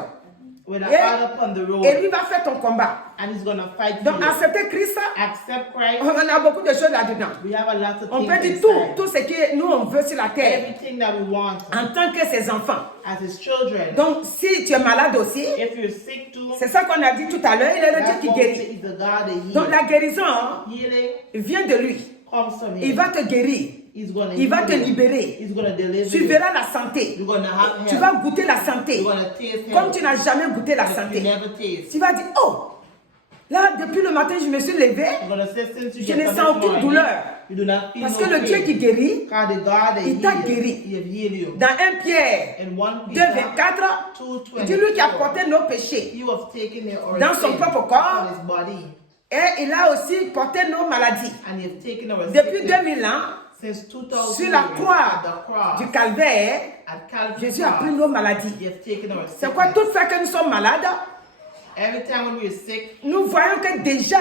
with an Et, other upon the road, et lui va faire ton combat. and he's going to fight Donc, for you. accepter Christ, Accept Christ. on a beaucoup de choses là-dedans. We have a lot of On things peut dire inside. tout ce que nous on veut sur la terre, Everything that we want en tant que ses enfants. as his children. Donc, si tu es malade aussi, If you're sick too, c'est ça qu'on a dit tout à l'heure, il est le Dieu that's qui what we say guérit. is the God that Donc, heals. la guérison Healing vient de lui. comes from Il him. va te guérir. He's going to Il va heal te you. libérer. He's going to deliver Tu you. verras la santé. You're going to have Tu health. vas goûter la santé. You're going to taste Comme health. tu n'as jamais goûté la That you santé. never taste. Tu vas dire, oh, là, depuis le matin, je me suis levé. You're going to say since you Je get ne up sens this aucune morning, douleur. you do not feel Parce no que le Dieu pain. qui guérit, God, the God that il t'a heals, guéri. he have healed you. dans 1 Pierre In 1 2, Peter 24, 2:24, il dit lui qui a porté nos péchés. you have taken our Dans son sin propre corps. upon his body, Et il a aussi porté nos maladies. and you have taken our Depuis sickness. 2000 ans, Since 2000 sur la at croix the cross, du calvaire, at Calvary Jésus a pris cross, nos maladies. you have taken our C'est quoi sickness. tout fait que nous sommes malades? Every time when we're sick, Nous voyons que déjà,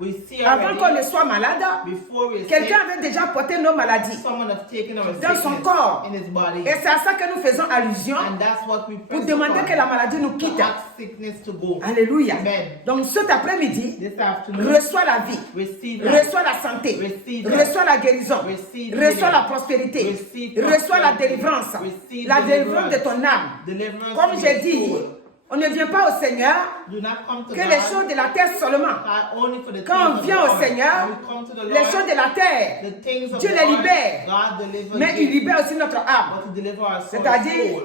we see avant qu'on already, ne soit malade, before we're sick, quelqu'un avait déjà porté nos maladies. someone have taken our Dans son sickness corps. in his body. Et c'est à ça que nous faisons allusion And that's what we pour press demander upon, que la maladie nous to quitte. ask sickness to go. Alléluia. Amen. Donc cet après-midi, This afternoon, reçois la vie, receive that. reçois la santé, Receive that. reçois la guérison, Receive reçois healing. la prospérité, Receive reçois la prosperity. délivrance, Receive la délivrance de deliverance. ton âme. Deliverance Comme from j'ai your dit, soul. on ne vient pas au Seigneur Do not come to que God, les choses de la terre seulement. only for the Quand things on of vient the au Lord. Seigneur, When we come to the les Lord, choses de la terre, the things of Dieu the les Lord, libère. God delivers Mais il you, libère aussi notre âme. but to deliver our soul. C'est-à-dire,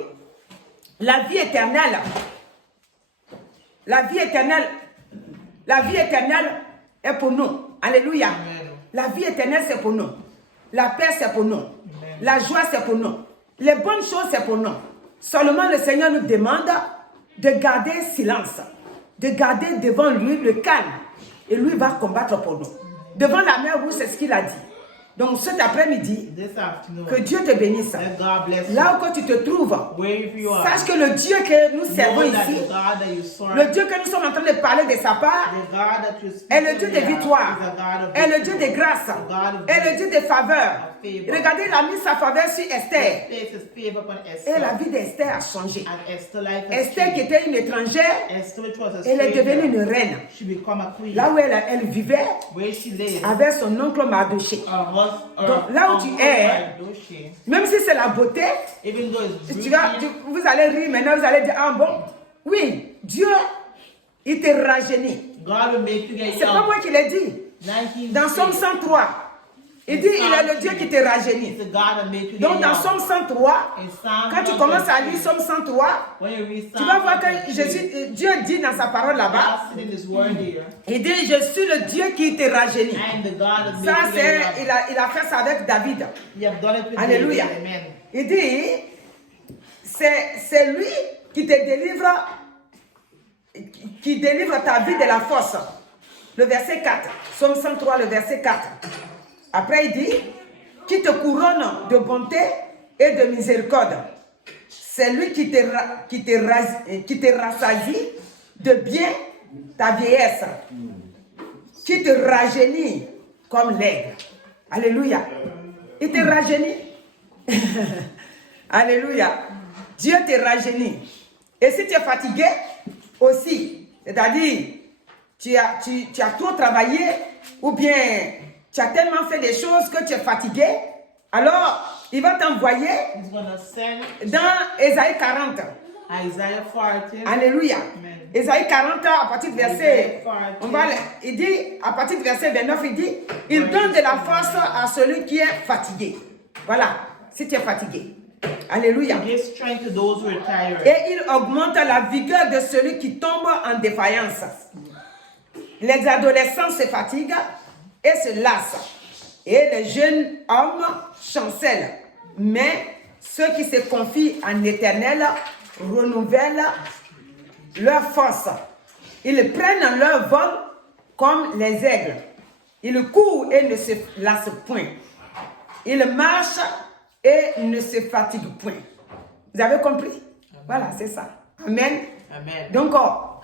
la vie éternelle. La vie éternelle. La vie éternelle est pour nous. Alléluia. Amen. La vie éternelle, c'est pour nous. La paix, c'est pour nous. La joie, c'est pour nous. Les bonnes choses, c'est pour nous. Seulement, le Seigneur nous demande de garder silence. De garder devant lui le calme. Et lui va combattre pour nous. Devant la mer rouge, c'est ce qu'il a dit. Donc cet après-midi, This afternoon, que Dieu te bénisse. let God bless you. Là où tu te trouves, Wherever you are, sache que le Dieu que nous servons know that ici, the God that you serve, le Dieu que nous sommes en train de parler de sa part, the God that you speak est le Dieu de here victoire, is a God of est le Dieu victory. de grâce, God of est le Dieu de faveur. favor. Regardez, il a mis sa faveur sur Esther. Place his favor upon Et Esther. la vie d'Esther a changé. And Esther life has Esther qui changed. était une étrangère, Esther, which was a elle est devenue stranger, une reine. she become a queen. Là où elle vivait Where she lives, avec son oncle Mardoché. Donc, là où tu es, même si c'est la beauté, even though it's vous allez rire maintenant, vous allez dire, ah bon, oui, Dieu, il te rajeunit. God will make you get C'est pas young. moi qui l'ai dit. Now he's Dans Somme 103, il dit, il est le Dieu qui te rajeunit. the God that make you get Donc dans young. Somme 103, In Psalm quand tu commences à lire 103, Somme 103, when you read tu Psalm vas voir que 103, Dieu dit dans sa parole là-bas, God said in his word here, il dit, je suis le Dieu qui te rajeunit. I am the God that Ça, makes you c'est, get young. il a fait ça avec David. You have done it with Alléluia. David. Amen. Il dit, c'est lui qui te délivre, qui délivre ta vie de la force. Le verset 4, Somme 103, le verset 4. Après, il dit, qui te couronne de bonté et de miséricorde. C'est lui qui te rassasie de bien ta vieillesse, qui te rajeunit comme l'aigle. Alléluia. Il te rajeunit. Alléluia. Dieu te rajeunit. Et si tu es fatigué aussi, c'est-à-dire, tu as trop travaillé ou bien tu as tellement fait des choses que tu es fatigué, alors il va t'envoyer He's gonna send dans Ésaïe 40. Isaiah 40. Alléluia. Amen. Ésaïe 40 à partir du verset, Isaiah 40. il dit, à partir du verset 29, il dit, il donne de la force à celui qui est fatigué. Voilà, si tu es fatigué. Alléluia. He gives strength to those who are tired. Et il augmente la vigueur de celui qui tombe en défaillance. Les adolescents se fatiguent et se lassent. Et les jeunes hommes chancellent. Mais ceux qui se confient en l'Éternel renouvellent leur force. Ils prennent leur vol comme les aigles. Ils courent et ne se lassent point. Ils marchent et ne se fatiguent point. Vous avez compris? Amen. Voilà, c'est ça. Amen. Amen. Donc,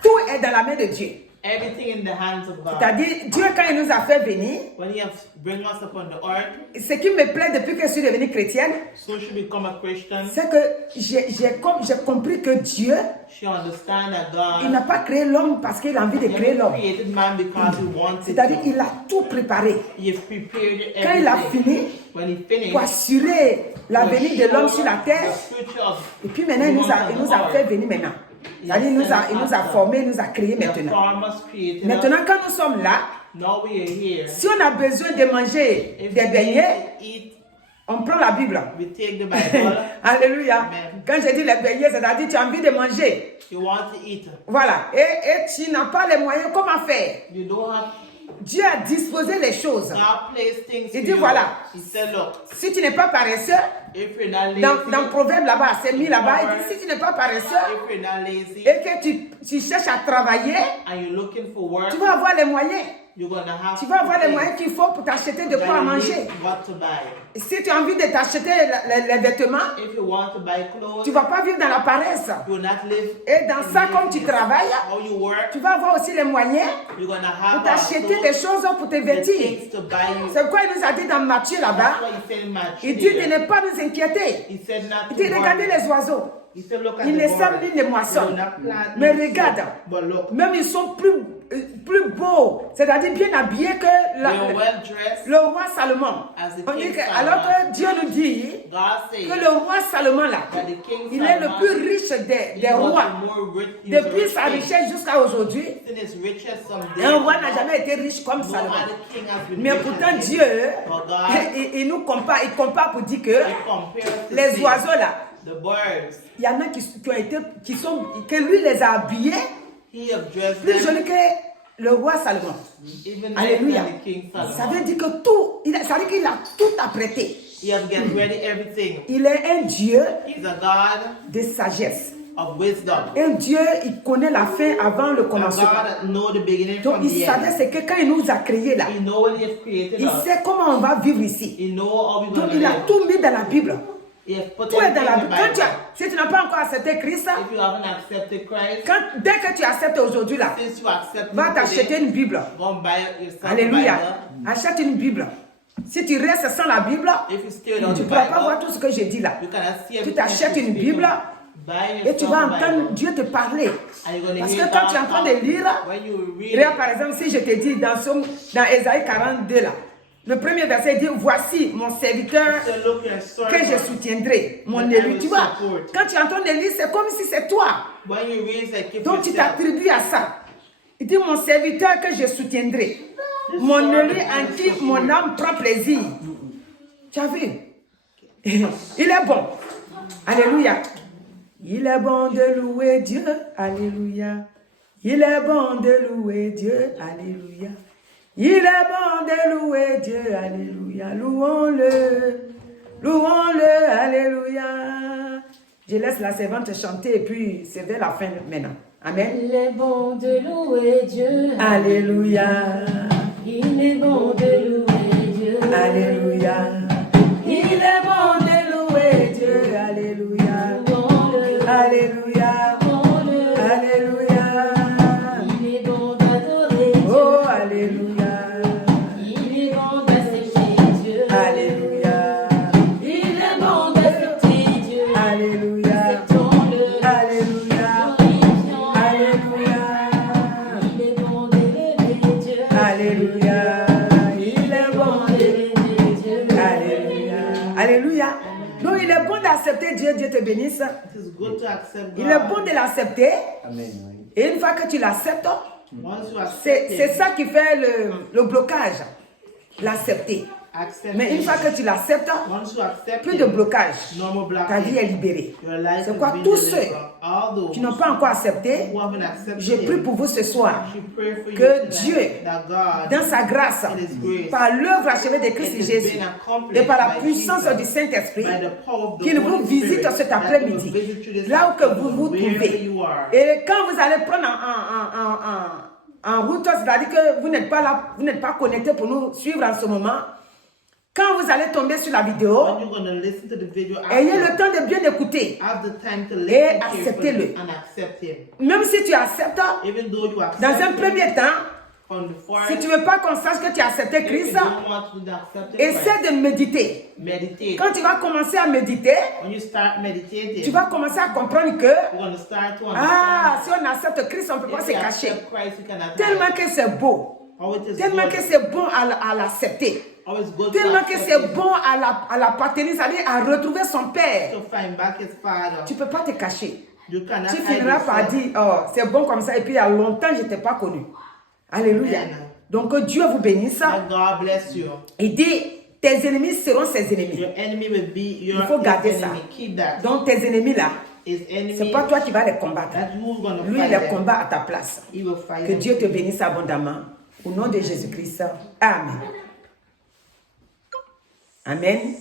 tout est dans la main de Dieu. Everything in the hands of God. C'est-à-dire, Dieu, quand il nous a fait venir, When He has bring us upon the earth, ce qui me plaît depuis que je suis devenue chrétienne, so she become a Christian. c'est que j'ai compris que Dieu, She understand that il God n'a pas créé l'homme parce qu'il a envie de créer l'homme. created man because He wanted C'est-à-dire, to. il a tout préparé. He has prepared Quand il a everything. fini, When He finished, pour assurer l'avenir de l'homme sur la terre, the future of et puis maintenant, il nous a fait venir maintenant. C'est-à-dire, il nous a formés, il nous a créés the maintenant. farmers created us. Maintenant, quand nous sommes là, Now we are here. si on a besoin de manger If des we beignets, need to eat, on prend la Bible. we take the Bible. Alléluia. Amen. Quand je dis les beignets, c'est-à-dire tu as envie de manger. You want to eat. Voilà. Et tu n'as pas les moyens, comment faire? You don't have. Dieu a disposé les choses. God placed things Il for dit you. voilà. He said, look, Si tu n'es pas paresseux, if you're not lazy, dans Proverbe là-bas, c'est mis là-bas, il dit si tu n'es pas paresseux if you're not lazy, et que tu cherches à travailler, and you're looking for work, tu vas avoir les moyens. you're gonna have Tu vas avoir les things moyens qu'il faut pour t'acheter de that quoi à you manger. need what to buy. Si tu as envie de t'acheter les vêtements, If you want to buy clothes, tu ne vas pas vivre dans la paresse. you will not live. Et dans in ça, comme tu laziness. travailles, How you work, tu vas avoir aussi les moyens you're gonna pour have t'acheter also des choses pour te the vêtir. things to buy you. C'est pourquoi il nous a dit dans Matthieu That's là-bas, why he said in Matthew il dit de here, ne pas nous inquiéter. he said not Il to dit regardez worry. les oiseaux. He said, look at Ils the ne birds. sèment ni ne They do moissonnent. not plant, Mais nor regarde, sow, but look, même ils sont plus beaux, c'est-à-dire bien habillés que they are well dressed. le roi Salomon. As the On dit king que, Solomon. alors que Dieu nous dit God says que le roi Salomon là, that the king il est le Solomon, plus riche des he was rois. the more rich, he was the Depuis rich sa king. richesse jusqu'à aujourd'hui, In his riches someday, un roi n'a jamais été riche comme no Salomon. other king has been Mais rich pourtant as Dieu, him. But God, il compare pour dire que he compares to les say, oiseaux là, the birds, il y en a que lui les a habillés he have dressed plus them jolis que le roi Salomon. even Alléluia. better than the king Ça Solomon. veut dire que tout, ça veut dire qu'il a tout apprêté. He has get ready everything. Il est un Dieu He's a God de sagesse. of wisdom. Un Dieu, il connaît la fin avant le A commencement. God that know the beginning Donc from il the savait end. c'est que quand il nous a créés là, He know when he has created il us. sait comment on va vivre ici. He know how we Donc gonna il a live. tout mis dans la Bible. He has put Tout est dans everything la in the Bible. Quand Bible. si tu n'as pas encore accepté Christ, If you haven't accepted Christ, dès que tu acceptes aujourd'hui là, since you accept va him t'acheter today, une Bible. go and buy yourself a Alléluia. Bible. Achète une Bible. Si tu restes sans la Bible, If you stay on tu the ne pourras pas voir Bible, tout ce que j'ai dit là. you cannot see Tu everything. t'achètes une Bible Buy et tu yourself vas a entendre Bible. Dieu te parler. And you're gonna Parce hear que quand God tu es en train talk. de lire, When you read regarde it, par exemple si je te dis dans Ésaïe 42 là, le premier verset dit voici mon serviteur say, look, your que je servant. soutiendrai, mon That I élu. will Tu vois, support. quand tu entends de lire, c'est comme si c'est toi. When you read, it's like if Donc tu yourself. t'attribues à ça. Il dit mon serviteur que je soutiendrai, mon élu en qui mon âme prend plaisir. Tu as vu? Il est bon. Alléluia. Il est bon de louer Dieu. Alléluia. Il est bon de louer Dieu. Alléluia. Il est bon de louer Dieu. Alléluia. Louons-le. Louons-le. Alléluia. Je laisse la servante chanter et puis c'est vers la fin maintenant. Amen. Il est bon de louer Dieu. Alléluia. Il est bon de louer Dieu. Alléluia. Il est bon de louer Dieu. Alléluia. Louons-le, Alléluia. louons-le. Alléluia. Il est bon d'adorer Dieu. Oh, Alléluia. Il est bon d'accepter Dieu. Alléluia. Il est bon d'accepter Dieu. Alléluia. Acceptons-le. Alléluia. Glorifions. Alléluia. Il est bon d'élever Alléluia. Donc il est bon d'accepter Dieu, Dieu te bénisse. It is good to accept Il est bon God. de l'accepter. Amen. Oui. Et une fois que tu l'acceptes, Once you accept c'est Him, ça qui fait le blocage. L'accepter. accept Mais une Him. fois que tu l'acceptes, Once you accept plus de Him, blocage. no more Ta vie est blocking. libérée. Your life C'est is quoi? being Tous ceux delivered. All those qui n'ont pas encore accepté, who haven't accepted je prie Him, pour vous ce soir we pray for you que today Dieu, that God, dans sa grâce, in His grace, par l'œuvre achevée de Christ it has Jésus been accomplished et par la by puissance Jesus, du Saint-Esprit, by the power of the qu'il Holy vous visite Spirit, cet that après-midi, He will visit you this là où que vous afternoon, vous wherever trouvez. you are. Et quand vous allez prendre en route, c'est-à-dire que vous n'êtes pas là, vous n'êtes pas connecté pour nous suivre en ce moment, quand vous allez tomber sur la vidéo, When you're going to listen to the video ayez after, le temps de bien écouter. have the time to Et listen acceptez-le. carefully and accept Him. Même si tu acceptes, Even though you accept dans un Him premier temps, from the forest, si tu ne veux pas qu'on sache que tu as accepté if you Christ, don't want to accept Him, essaie de méditer. meditate. Quand tu vas commencer à méditer, When you start meditating, tu vas commencer à comprendre que, you're going to start to ah, understand. si on accepte Christ, on ne peut pas If se you cacher. accept Christ, you cannot hide. Tellement que c'est beau. Oh, it is Tellement good. que c'est bon à l'accepter. Oh, it's good Tellement to que accept c'est Him, bon à l'appartenir, c'est-à-dire à retrouver son Père. to find back His Father. Tu ne peux pas te cacher. You cannot Tu hide finiras par yourself. dire, oh, c'est bon comme ça, et puis il y a longtemps, je ne t'ai pas connu. Alléluia. Amen. Donc que Dieu vous bénisse. That God bless you. Il dit, tes ennemis seront ses ennemis. Your enemy will be your Il faut garder his ça. enemy. Keep that. Donc tes ennemis là, His enemy, c'est pas toi qui vas les combattre. that you're going to Lui, il fight les them. combat à ta place. He will fight Que them. Dieu te bénisse abondamment. Au nom de Jésus-Christ. Amen. Amen.